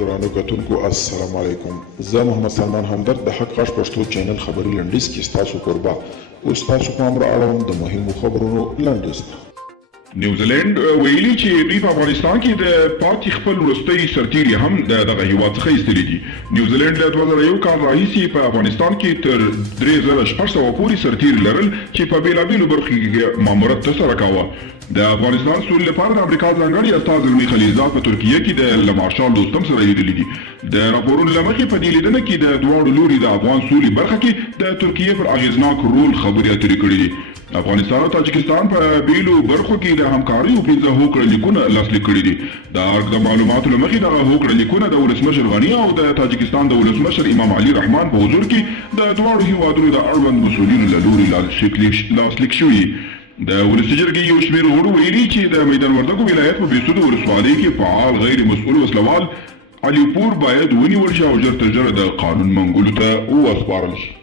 ګرانو کتونکو السلام علیکم. زه محمد سلمان همدرد د حق غږ پښتو چینل خبري لنډیز کې ستاسو کوربه او ستاسو پام را اړوم د مهمو خبرونو لنډیز ته. نیوزیلند ویلي چې دوی په افغانستان کې د پاتې خپل وروستۍ سرتیري هم دغه هیواد څخه ایستلي دي. نیوزیلند له 2001 کال راهیسې په افغانستان کې تر 3600 پورې سرتیري لرل چې په بېلابېلو برخو کې ماموریت ترسره کاوه. د افغانستان سولې لپاره د امریکا ځانګړي استازي زلمي خلیلزاد په ترکیه کې د مارشال دوستم سره لیدلي دي. د راپورونو له مخې په دې لیدنه کې د دواړو لوري د افغان سولې برخه کې د ترکیه پر اغیزناک رول خبرې اترې کړې دي. افغانستان او تاجکستان په بیلو برخو کې د همکارۍ او 15 هوکړه لیکونه لاسلیک کړي دي. د معلوماتو له مخې دغه هوکړه لیکونه د ولسمشر غني او د تاجکستان د ولسمشر امام علي رحمان په حضور کې د دواړو هیوادونو د اړوند مسؤلینو له لوري لاسلیک شوي. د ولسي جرګې یو شمېر غړو ویلي چې د میدان وردګو ولایت په بېسودو ولسوالۍ کې فعال غیر مسؤل وسلوال علي پور باید ونیول شي او ژر تر ژره د قانون منګولو ته وسپارل شي.